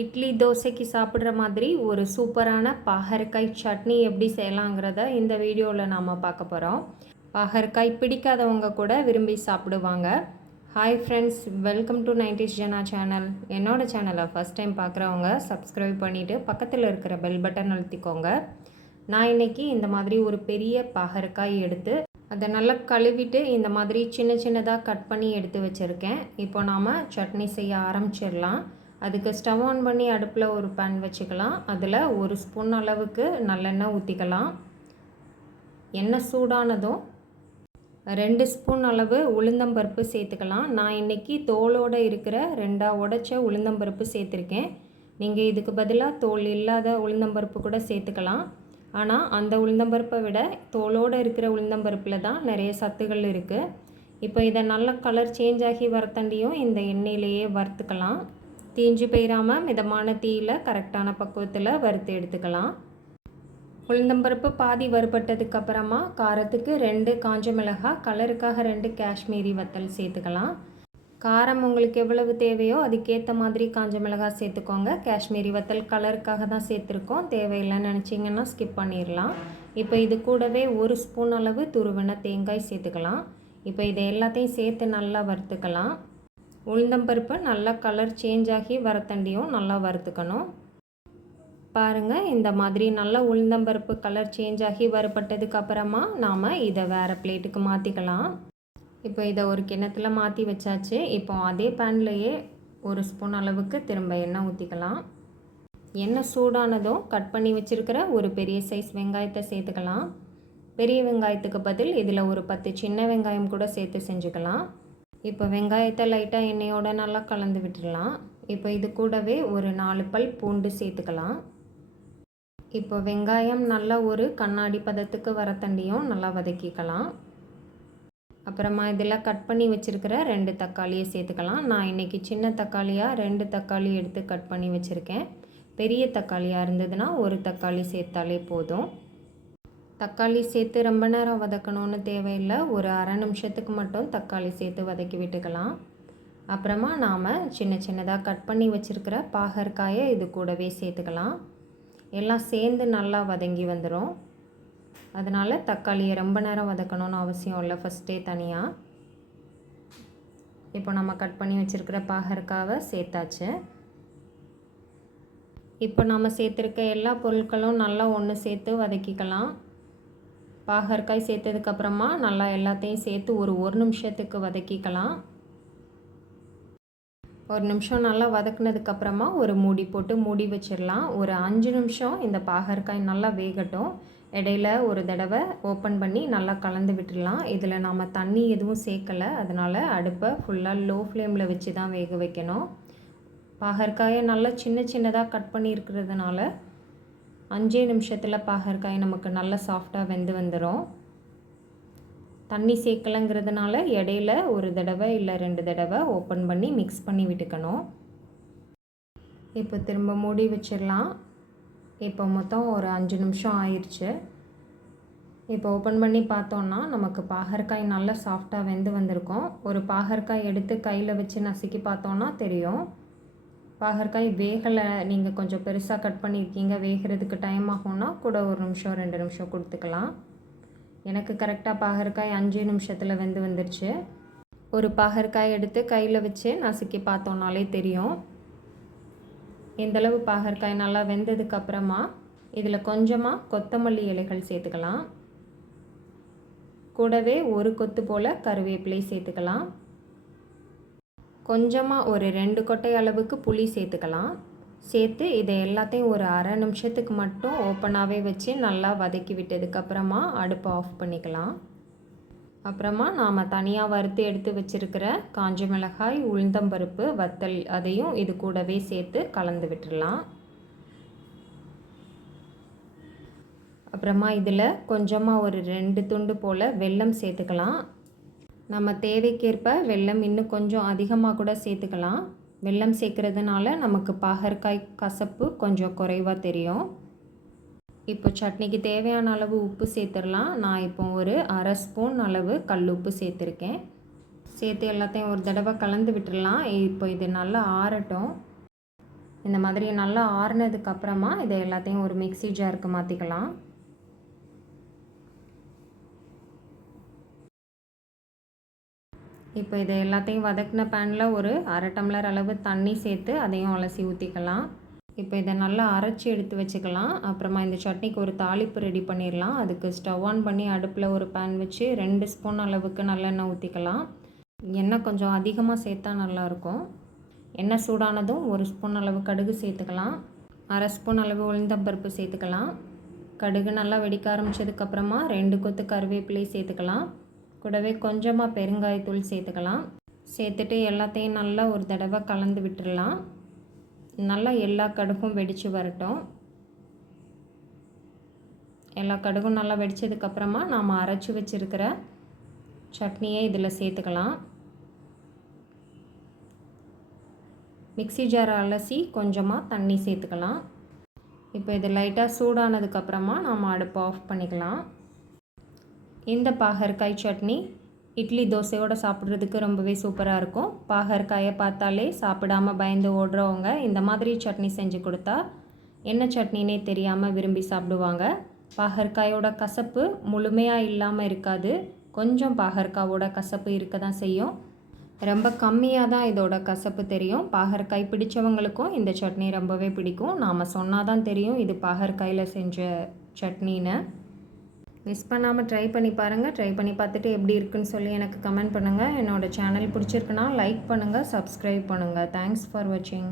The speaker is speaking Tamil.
இட்லி தோசைக்கு சாப்பிட்ற மாதிரி ஒரு சூப்பரான பாகற்காய் சட்னி எப்படி செய்யலாங்கிறத இந்த வீடியோவில் நாம் பார்க்க போகிறோம். பாகற்காய் பிடிக்காதவங்க கூட விரும்பி சாப்பிடுவாங்க. Hi friends, welcome to 90s Jana channel. என்னோடய சேனலை ஃபஸ்ட் டைம் பார்க்குறவங்க சப்ஸ்கிரைப் பண்ணிவிட்டு பக்கத்தில் இருக்கிற பெல் பட்டன் அழுத்திக்கோங்க. நான் இன்றைக்கி இந்த மாதிரி ஒரு பெரிய பாகற்காய் எடுத்து அதை நல்லா கழுவிட்டு இந்த மாதிரி சின்ன சின்னதாக கட் பண்ணி எடுத்து வச்சுருக்கேன். இப்போ நாம் சட்னி செய்ய ஆரம்பிச்சிடலாம். அதுக்கு ஸ்டவ் ஆன் பண்ணி அடுப்பில் ஒரு பேன் வச்சுக்கலாம். அதில் ஒரு ஸ்பூன் அளவுக்கு நல்லெண்ணெய் ஊற்றிக்கலாம். எண்ணெய் சூடானதும் 2 ஸ்பூன் அளவு உளுந்தம்பருப்பு சேர்த்துக்கலாம். நான் இன்றைக்கி தோலோடு இருக்கிற 2 உடைச்ச உளுந்தம்பருப்பு சேர்த்துருக்கேன். நீங்கள் இதுக்கு பதிலாக தோல் இல்லாத உளுந்தம்பருப்பு கூட சேர்த்துக்கலாம். ஆனால் அந்த உளுந்தம்பருப்பை விட தோலோடு இருக்கிற உளுந்தம்பருப்பில் தான் நிறைய சத்துகள் இருக்குது. இப்போ இதை நல்லா கலர் சேஞ்ச் ஆகி வரத்தண்டியும் இந்த எண்ணெயிலேயே வறுத்துக்கலாம். தீஞ்சு போயிடாமல் மிதமான தீயில் கரெக்டான பக்குவத்தில் வறுத்து எடுத்துக்கலாம். உளுந்தம்பருப்பு பாதி வறுபட்டதுக்கு அப்புறமா காரத்துக்கு 2 காஞ்ச மிளகாய், கலருக்காக 2 காஷ்மீரி வத்தல் சேர்த்துக்கலாம். காரம் உங்களுக்கு எவ்வளவு தேவையோ அதுக்கேற்ற மாதிரி காஞ்ச மிளகாய் சேர்த்துக்கோங்க. காஷ்மீரி வத்தல் கலருக்காக தான் சேர்த்துருக்கோம். தேவையில்லைன்னு நினச்சிங்கன்னா ஸ்கிப் பண்ணிடலாம். இப்போ இது கூடவே 1 ஸ்பூன் அளவு துருவின தேங்காய் சேர்த்துக்கலாம். இப்போ இதை எல்லாத்தையும் சேர்த்து நல்லா வறுத்துக்கலாம். உளுந்தம்பருப்பு நல்லா கலர் சேஞ்ச் ஆகி வரத்தண்டியும் நல்லா வறுத்துக்கணும். பாருங்கள், இந்த மாதிரி நல்லா உளுந்தம்பருப்பு கலர் சேஞ்ச் ஆகி வறுபட்டதுக்கு அப்புறமா நாம் இதை வேறு பிளேட்டுக்கு மாற்றிக்கலாம். இப்போ இதை ஒரு கிண்ணத்தில் மாற்றி வச்சாச்சு. இப்போ அதே பேன்லேயே 1 ஸ்பூன் அளவுக்கு திரும்ப எண்ணெய் ஊற்றிக்கலாம். எண்ணெய் சூடானதும் கட் பண்ணி வச்சுருக்கிற ஒரு பெரிய சைஸ் வெங்காயத்தை சேர்த்துக்கலாம். பெரிய வெங்காயத்துக்கு பதில் இதில் ஒரு 10 சின்ன வெங்காயம் கூட சேர்த்து செஞ்சுக்கலாம். இப்போ வெங்காயத்தை லைட்டாக எண்ணெயோடு நல்லா கலந்து விட்டுடலாம். இப்போ இது கூடவே ஒரு 4 பல் பூண்டு சேர்த்துக்கலாம். இப்போ வெங்காயம் நல்லா ஒரு கண்ணாடி பதத்துக்கு வரத்தண்டியும் நல்லா வதக்கிக்கலாம். அப்புறமா இதில் கட் பண்ணி வச்சுருக்கிற 2 தக்காளியை சேர்த்துக்கலாம். நான் இன்றைக்கி சின்ன தக்காளியாக 2 தக்காளி எடுத்து கட் பண்ணி வச்சுருக்கேன். பெரிய தக்காளியாக இருந்ததுன்னா ஒரு தக்காளி சேர்த்தாலே போதும். தக்காளி சேர்த்து ரொம்ப நேரம் வதக்கணும்னு தேவையில்லை. ஒரு அரை நிமிஷத்துக்கு மட்டும் தக்காளி சேர்த்து வதக்கி விட்டுக்கலாம். அப்புறமா நாம் சின்ன சின்னதாக கட் பண்ணி வச்சுருக்கிற பாகற்காயை இது கூடவே சேர்த்துக்கலாம். எல்லாம் சேர்ந்து நல்லா வதங்கி வந்துடும். அதனால் தக்காளியை ரொம்ப நேரம் வதக்கணும்னு அவசியம் இல்லை, ஃபஸ்ட்டே தனியாக. இப்போ நம்ம கட் பண்ணி வச்சுருக்கிற பாகற்காவை சேர்த்தாச்சு. இப்போ நாம் சேர்த்துருக்க எல்லா பொருட்களும் நல்லா ஒன்று சேர்த்து வதக்கிக்கலாம். பாகற்காய் சேர்த்ததுக்கப்புறமா நல்லா எல்லாத்தையும் சேர்த்து ஒரு நிமிஷத்துக்கு வதக்கிக்கலாம். 1 நிமிஷம் நல்லா வதக்குனதுக்கப்புறமா ஒரு மூடி போட்டு மூடி வச்சிடலாம். ஒரு 5 நிமிஷம் இந்த பாகற்காய் நல்லா வேகட்டும். இடையில ஒரு தடவை ஓப்பன் பண்ணி நல்லா கலந்து விட்டுடலாம். இதில் நாம் தண்ணி எதுவும் சேர்க்கலை, அதனால் அடுப்பை ஃபுல்லாக லோ ஃப்ளேமில் வச்சு தான் வேக வைக்கணும். பாகற்காயை நல்லா சின்ன சின்னதாக கட் பண்ணியிருக்கிறதுனால 5 நிமிஷத்தில் பாகற்காய் நமக்கு நல்லா சாஃப்டாக வெந்து வந்துடும். தண்ணி சேர்க்கலைங்கிறதுனால இடையில ஒரு தடவை இல்லை 2 தடவை ஓப்பன் பண்ணி மிக்ஸ் பண்ணி விட்டுக்கணும். இப்போ திரும்ப மூடி வச்சிடலாம். இப்போ மொத்தம் ஒரு 5 நிமிஷம் ஆயிடுச்சு. இப்போ ஓப்பன் பண்ணி பார்த்தோன்னா நமக்கு பாகற்காய் நல்லா சாஃப்டாக வெந்து வந்திருக்கும். ஒரு பாகற்காய் எடுத்து கையில் வச்சு நசுக்கி பார்த்தோன்னா தெரியும். பாகற்காய் வேகலை, நீங்கள் கொஞ்சம் பெருசாக கட் பண்ணியிருக்கீங்க, வேகிறதுக்கு டைம் ஆகும்னா கூட 1 நிமிஷம் 2 நிமிஷம் கொடுத்துக்கலாம். எனக்கு கரெக்டாக பாகற்காய் 5 நிமிஷத்தில் வெந்து வந்துருச்சு. ஒரு பாகற்காய் எடுத்து கையில் வச்சு நசுக்கி பார்த்தோன்னாலே தெரியும். இந்தளவு பாகற்காய் நல்லா வெந்ததுக்கப்புறமா இதில் கொஞ்சமாக கொத்தமல்லி இலைகள் சேர்த்துக்கலாம். கூடவே ஒரு கொத்து போல் கருவேப்பிலை சேர்த்துக்கலாம். கொஞ்சமாக ஒரு 2 கொட்டை அளவுக்கு புளி சேர்த்துக்கலாம். சேர்த்து இதை எல்லாத்தையும் ஒரு அரை நிமிஷத்துக்கு மட்டும் ஓப்பனாகவே வச்சு நல்லா வதக்கி விட்டதுக்கப்புறமா அடுப்பை ஆஃப் பண்ணிக்கலாம். அப்புறமா நாம் தனியாக வறுத்து எடுத்து வச்சுருக்கிற காஞ்ச மிளகாய், உளுந்தம்பருப்பு, வத்தல் அதையும் இது கூடவே சேர்த்து கலந்து விட்டுடலாம். அப்புறமா இதில் கொஞ்சமாக ஒரு 2 துண்டு போல் வெல்லம் சேர்த்துக்கலாம். நம்ம தேவைக்கேற்ப வெல்லம் இன்னும் கொஞ்சம் அதிகமாக கூட சேர்த்துக்கலாம். வெல்லம் சேர்க்குறதுனால நமக்கு பாகற்காய் கசப்பு கொஞ்சம் குறைவாக தெரியும். இப்போ சட்னிக்கு தேவையான அளவு உப்பு சேர்த்துடலாம். நான் இப்போ ஒரு அரை ஸ்பூன் அளவு கல் உப்பு சேர்த்துருக்கேன். சேர்த்து எல்லாத்தையும் ஒரு தடவை கலந்து விட்டுடலாம். இப்போ இது நல்லா ஆறட்டும். இந்த மாதிரி நல்லா ஆறுனதுக்கப்புறமா இதை எல்லாத்தையும் ஒரு மிக்ஸி ஜாருக்கு மாற்றிக்கலாம். இப்போ இதை எல்லாத்தையும் வதக்கின பேனில் ஒரு அரை டம்ளர் அளவு தண்ணி சேர்த்து அதையும் அலசி ஊற்றிக்கலாம். இப்போ இதை நல்லா அரைச்சி எடுத்து வச்சுக்கலாம். அப்புறமா இந்த சட்னிக்கு ஒரு தாளிப்பு ரெடி பண்ணிடலாம். அதுக்கு ஸ்டவ் ஆன் பண்ணி அடுப்பில் ஒரு பேன் வச்சு 2 ஸ்பூன் அளவுக்கு நல்லெண்ணெய் ஊற்றிக்கலாம். எண்ணெய் கொஞ்சம் அதிகமாக சேர்த்தா நல்லாயிருக்கும். எண்ணெய் சூடானதும் 1 ஸ்பூன் அளவு கடுகு சேர்த்துக்கலாம். அரை ஸ்பூன் அளவு உளுந்தம்பருப்பு சேர்த்துக்கலாம். கடுகு நல்லா வெடிக்க ஆரம்பித்ததுக்கப்புறமா 2 கொத்து கருவேப்பிலை சேர்த்துக்கலாம். கூடவே கொஞ்சமாக பெருங்காயத்தூள் சேர்த்துக்கலாம். சேர்த்துட்டு எல்லாத்தையும் நல்லா ஒரு தடவை கலந்து விட்டுடலாம். நல்லா எல்லா கடுகும் வெடித்து வரட்டும். எல்லா கடுகும் நல்லா வெடித்ததுக்கப்புறமா நாம் அரைச்சி வச்சுருக்கிற சட்னியை இதில் சேர்த்துக்கலாம். மிக்ஸி ஜாரை அலசி கொஞ்சமாக தண்ணி சேர்த்துக்கலாம். இப்போ இது லைட்டாக சூடானதுக்கப்புறமா நாம் அடுப்பை ஆஃப் பண்ணிக்கலாம். இந்த பாகற்காய் சட்னி இட்லி தோசையோடு சாப்பிட்றதுக்கு ரொம்பவே சூப்பராக இருக்கும். பாகற்காயை பார்த்தாலே சாப்பிடாம பயந்து ஓடுறவங்க இந்த மாதிரி சட்னி செஞ்சு கொடுத்தா என்ன சட்னினே தெரியாமல் விரும்பி சாப்பிடுவாங்க. பாகற்காயோட கசப்பு முழுமையாக இல்லாமல் இருக்காது. கொஞ்சம் பாகற்காயோட கசப்பு இருக்க தான் செய்யும். ரொம்ப கம்மியாக தான் இதோட கசப்பு தெரியும். பாகற்காய் பிடிச்சவங்களுக்கும் இந்த சட்னி ரொம்பவே பிடிக்கும். நாம் சொன்னால் தான் தெரியும் இது பாகற்காயில் செஞ்ச சட்னின்னு. மிஸ் பண்ணாமல் ட்ரை பண்ணி பாருங்கள். ட்ரை பண்ணி பார்த்துட்டு எப்படி இருக்குன்னு சொல்லி எனக்கு கமெண்ட் பண்ணுங்கள். என்னோடய சேனல் பிடிச்சிருக்குன்னா லைக் பண்ணுங்கள், சப்ஸ்கிரைப் பண்ணுங்கள். தேங்க்ஸ் ஃபார் வாட்சிங்.